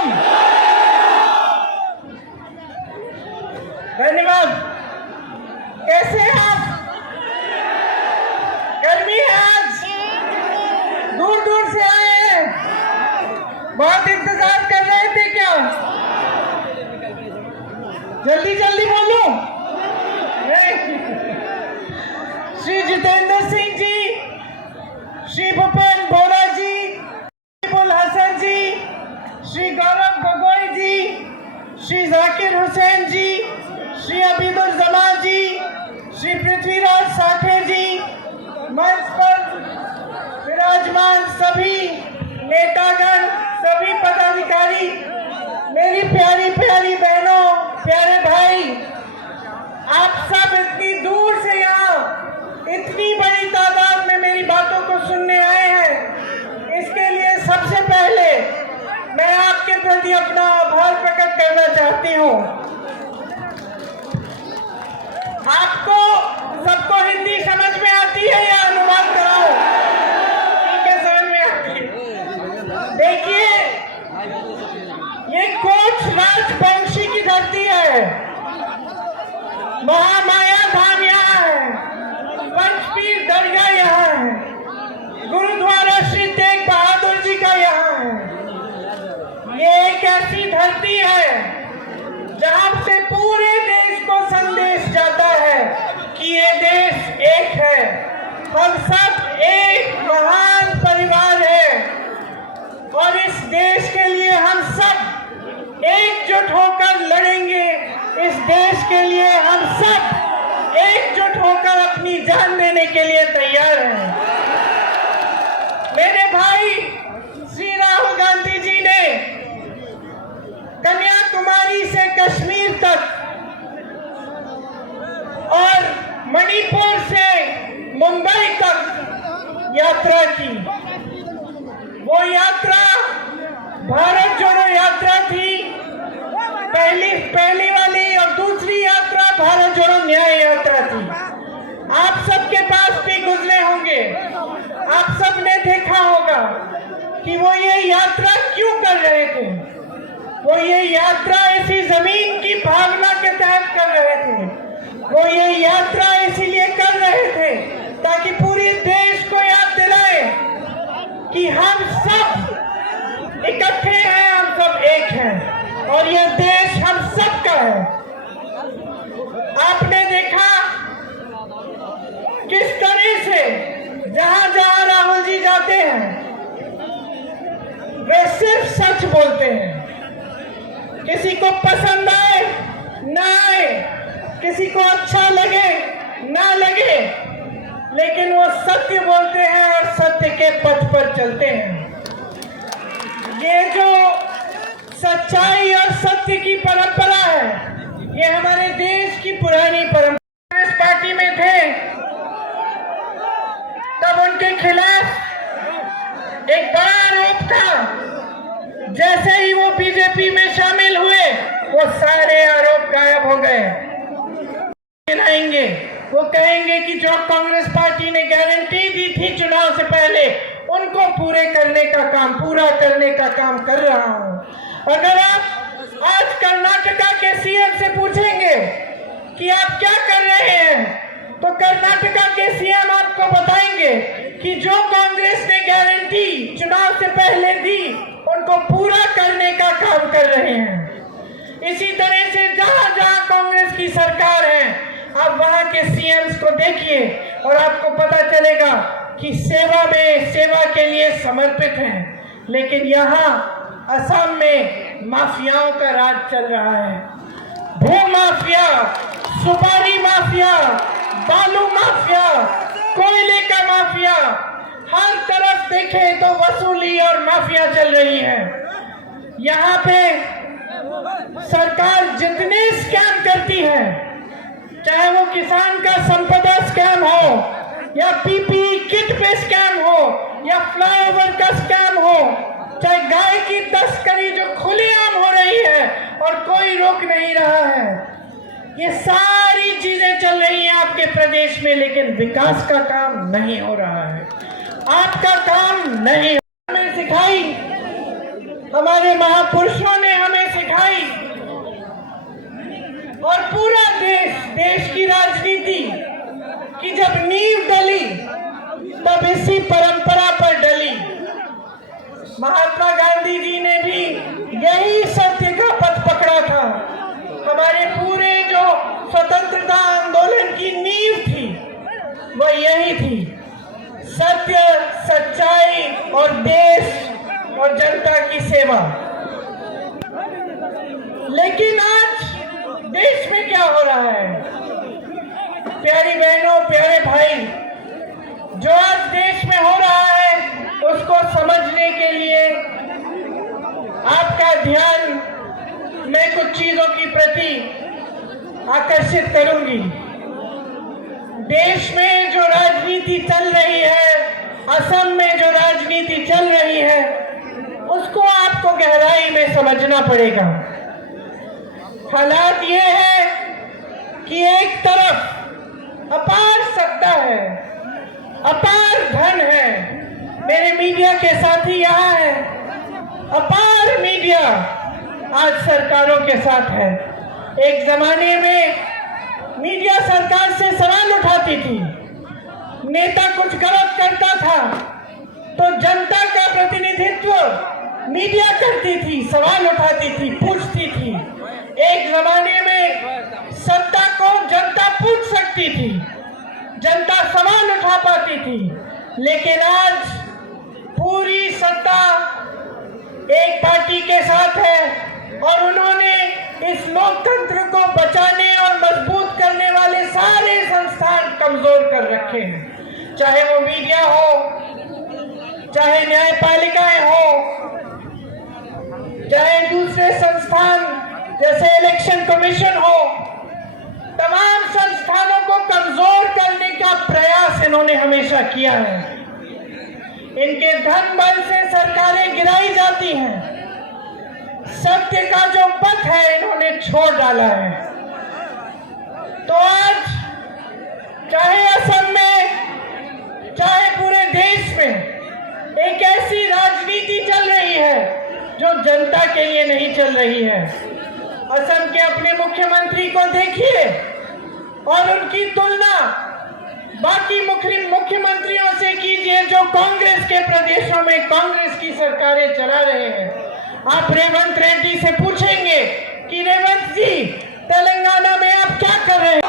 मातरम। धन्यवाद। कैसे हैं आप? गर्मी है आज, दूर दूर से आए हैं, बहुत इंतजार कर रहे थे क्या? जल्दी जल्दी बोलो। श्री जितेंद्र सिंह जी, श्री भूपेन बोरा जी, बुल हसन जी, श्री गौरव गोगोई जी, श्री जाकिर हुसैन जी, श्री अबीदुल जमान जी, श्री पृथ्वीराज साठे जी, मंच पर विराजमान सभी नेतागण, सभी पदाधिकारी, मेरी प्यारी प्यारी बहनों, प्यारे भाई, आप सब इतनी दूर से यहाँ इतनी बड़ी तादाद में मेरी बातों को सुनने आए हैं, इसके लिए सबसे पहले मैं आपके प्रति अपना आभार प्रकट करना चाहती हूँ। आपको सबको हिंदी समझ में आती है या अनुवाद कराओ? ठीक है, समझ में आती है। देखिए, ये कोच राजवंशी की धरती है, महामाया धाम यहाँ है, पंचपीर दरगाह यहाँ है, गुरुद्वारा श्री तेग बहादुर जी का यहाँ है। ये एक ऐसी धरती है जहाँ से पूरे देश को संदेश जाता है कि ये देश एक है, हम सब एक महान परिवार है और इस देश के लिए हम सब एकजुट होकर लड़ेंगे। इस देश के लिए हम सब एकजुट होकर अपनी जान देने के लिए तैयार हैं। मेरे भाई श्री राहुल गांधी जी ने कन्याकुमारी से कश्मीर तक और मणिपुर से मुंबई तक यात्रा की। वो यात्रा भारत जोड़ो यात्रा थी, पहली वाली, और दूसरी यात्रा भारत जोड़ो न्याय यात्रा थी। आप सबके पास भी गुजरे होंगे, आप सब ने देखा होगा कि वो ये यात्रा क्यों कर रहे थे। वो ये यात्रा इसी जमीन की भावना के तहत कर रहे थे। वो ये यात्रा इसीलिए कर रहे थे ताकि पूरे देश को याद दिलाए कि हम सब इकट्ठे हैं, हम सब एक हैं और यह देश हम सब का है। आपने देखा किस तरह से जहां जहां राहुल जी जाते हैं वे सिर्फ सच बोलते हैं। किसी को पसंद आए ना आए, किसी को अच्छा लगे ना लगे, लेकिन वो सत्य बोलते हैं और सत्य के पथ पर चलते हैं। ये जो सच्चाई और सत्य की परंपरा है, ये हमारे देश की पुरानी परंपरा। इस पार्टी में थे तब उनके खिलाफ एक बड़ा आरोप था, जैसे ही वो बीजेपी में शामिल हुए वो सारे आरोप गायब हो गए। आएंगे वो कहेंगे कि जो कांग्रेस पार्टी ने गारंटी दी थी चुनाव से पहले, उनको पूरा करने का काम कर रहा हूं। अगर आप आज कर्नाटका के सीएम से पूछेंगे कि आप क्या कर रहे हैं, तो कर्नाटका के सीएम आपको बताएंगे कि जो कांग्रेस ने गारंटी चुनाव से पहले दी उनको पूरा करने का काम कर रहे हैं। इसी तरह से जहां जहां कांग्रेस की सरकार है, आप वहां के सीएम्स को देखिए और आपको पता चलेगा कि सेवा के लिए समर्पित हैं। लेकिन यहाँ असम में माफियाओं का राज चल रहा है। भू माफिया, सुपारी माफिया, बालू माफिया, कोयले का माफिया, हर तरफ देखे तो वसूली और माफिया चल रही है। यहाँ पे सरकार जितने स्कैम करती है, चाहे वो किसान का संपदा स्कैम हो या पीपीई किट पे स्कैम हो या फ्लाईओवर का स्कैम हो, चाहे गाय की तस्करी जो खुलेआम हो रही है और कोई रोक नहीं रहा है, ये सारी चीजें चल रही हैं आपके प्रदेश में, लेकिन विकास का काम नहीं हो रहा है। आपका काम नहीं। हमें सिखाई हमारे महापुरुषों ने हमें सिखाई और पूरा देश की राजनीति की जब नींव डली तब इसी परंपरा पर डली। महात्मा गांधी जी ने भी यही सत्य का पथ पकड़ा था। हमारे पूरे जो स्वतंत्रता आंदोलन की नींव थी वो यही थी, सत्य, सच्चाई और देश और जनता की सेवा। लेकिन आज देश में क्या हो रहा है? प्यारी बहनों, प्यारे भाई, जो आज देश में हो रहा है उसको समझने के लिए आपका ध्यान मैं कुछ चीजों की प्रति आकर्षित करूंगी। देश में जो राजनीति चल रही है, असम में जो राजनीति चल रही है, उसको आपको गहराई में समझना पड़ेगा। हालात ये है कि एक तरफ अपार सत्ता है, अपार धन है, मेरे मीडिया के साथी यहाँ है, अपार मीडिया आज सरकारों के साथ है। एक जमाने में मीडिया सरकार से सवाल उठाती थी, नेता कुछ गलत करता था तो जनता का प्रतिनिधित्व मीडिया करती थी, सवाल उठाती थी, पूछती थी। एक जमाने में सत्ता को जनता पूछ सकती थी, जनता सवाल उठा पाती थी, लेकिन आज पूरी सत्ता एक पार्टी के साथ है और उन्होंने इस लोकतंत्र को बचाने और मजबूत करने वाले सारे संस्थान कमजोर कर रखे हैं। चाहे वो मीडिया हो, चाहे न्यायपालिकाएं हो, चाहे दूसरे संस्थान जैसे इलेक्शन कमीशन हो, तमाम संस्थानों को कमजोर करने का प्रयास इन्होंने हमेशा किया है। इनके धन बल से सरकारें गिराई जाती हैं। सत्य का जो पथ है इन्होंने छोड़ डाला है। तो आज चाहे असम में, चाहे पूरे देश में एक ऐसी राजनीति चल रही है जो जनता के लिए नहीं चल रही है। असम के अपने मुख्यमंत्री को देखिए और उनकी तुलना बाकी मुख्यमंत्रियों से कीजिए जो कांग्रेस के प्रदेशों में कांग्रेस की सरकारें चला रहे हैं। आप रेवंत रेड्डी से पूछेंगे कि रेवंत जी, तेलंगाना में आप क्या कर रहे हैं?